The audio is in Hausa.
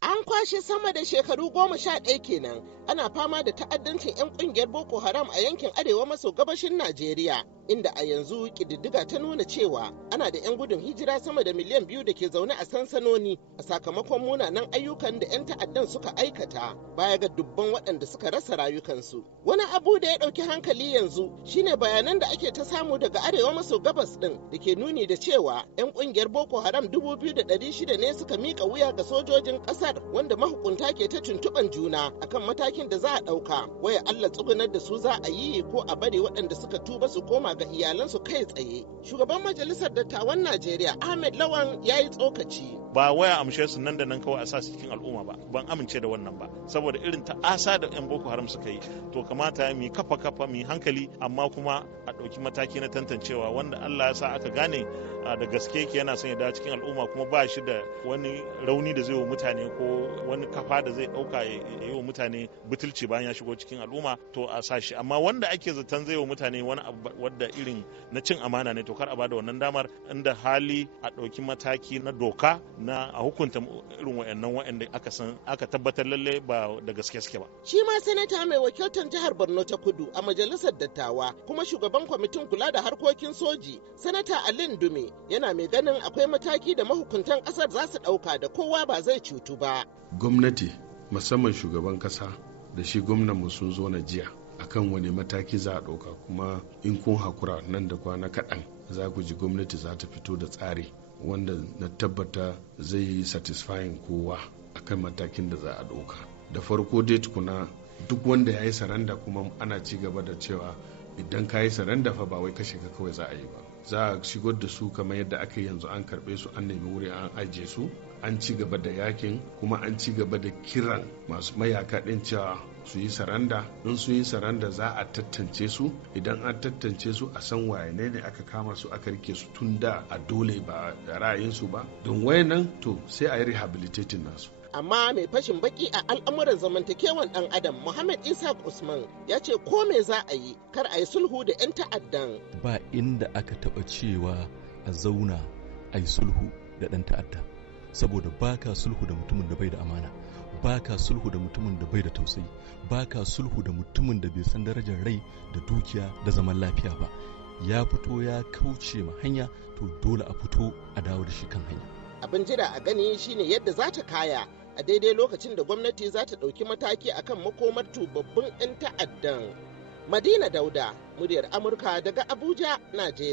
An kwashe sama da shekaru 11 kenan ana fama da ta'addancin 'yan kungiyar Boko Haram a yankin arewa maso gabashin Najeriya, inda a yanzu ƙididdiga ta nuna cewa ana da 'yan gudun hijira sama da miliyan 2 da ke zaune a sansanoni a sakamakon munanan ayyukan da 'yan ta'addan suka aikata baya ga dubban waɗanda suka rasa rayukansu. Wani abu da ya ɗauki hankali yanzu shine bayanan da ake ta samu daga arewa maso gabas ɗin da ke nuni da cewa 'yan kungiyar Boko Haram 2,600 ne suka miƙa wuya ga sojojin ƙasar, wanda mahukunta ke ta tuntuɓan juna akan matakin da za a ɗauka, waya Allah tsugunar da su za a yi ko a bari waɗanda suka tuba su koma ga iyalansu kai tsaye. Shugaban Majalisar Dattawan Najeriya Ahmed Lawan ya yi tsokaci. Ba waya amshe su nan da nan kawai a sa su cikin al'umma ba, ban amince da wannan ba, saboda irin ta'asa da 'yan Boko Haram suka yi, to kamata mu kafa mu hankali, amma kuma a ɗauki mataki na tantancewa wanda Allah ya sa aka gane da gaske yake yana son ya dawo cikin al'umma kuma ba shi da wani rauni da zai wa mutane ko wani kafa da zai ɗauka ya yi wa mutane butulci bayan ya shigo cikin al'umma, to a sa shi. Amma wanda ake zaton zai wa mutane wani abu wadda irin na cin amana ne, to kar a bada wannan damar, inda hali a ɗauki mataki na doka na a hukunta irin wa'anda aka tabbatar lalle ba da gaske suke ba. Shi ma sanata mai wakiltar jihar Borno ta Kudu a majalisar dattawa kuma shugaban kwamitin kula da harkokin soji, sanata Alin Dume, yana mai ganin akwai mataki da mahukuntan kasar za su ɗauka da kowa ba zai cutu ba. Gwamnati musamman shugaban kasa da shi gwamnanmu sun zo na jiya akan wani mataki za a ɗauka, kuma in kun hakura nan da kwana kaɗan za ku ji gwamnati za ta fito da tsari wanda na tabbata zai yi satisfying kowa akan matakin da za a ɗauka. Da farko dai tukuna duk wanda ya yi saranda, kuma ana ci gaba da cewa idan ka yi saranda fa ba wai kashe ka kawai za a yi ba, za a shigar da su kamar yadda aka yanzu, an karɓe su, an nemi wuri an ajiye su, an ci gaba da yakin, kuma an ci gaba da kiran masu mayaka ɗin cewa su yi saranda. In su yi saranda za a tantance su, idan an tantance su a san waye ne aka kama su aka rike su tun da a dole ba da ra'ayinsu ba, don wayannan to sai a yi rehabilitating nasu. Amma mai fashin baki a al'amuran zamantakewan ɗan adam Muhammad Isa Usman ya ce ko me za a yi kar a yi sulhu da 'yan ta'addan. Ba inda aka taɓa cewa a zauna a yi sulhu da ɗan ta'adda, saboda baka sulhu da mutumin da bai da amana, baka sulhu da mutumin da bai da tausayi, baka sulhu da mutumin da bai san darajar rai da dukiya da zaman lafiya ba. Ya fito ya kauce ma hanya, to dole a fito a dawo da shi kan hanya. Abin jira a gani shine yadda za ta kaya a daidai lokacin da gwamnati za ta ɗauki mataki akan makomar tubabbin 'yan ta'addan. Madina Dauda, muryar Amurka daga Abuja, Najeriya.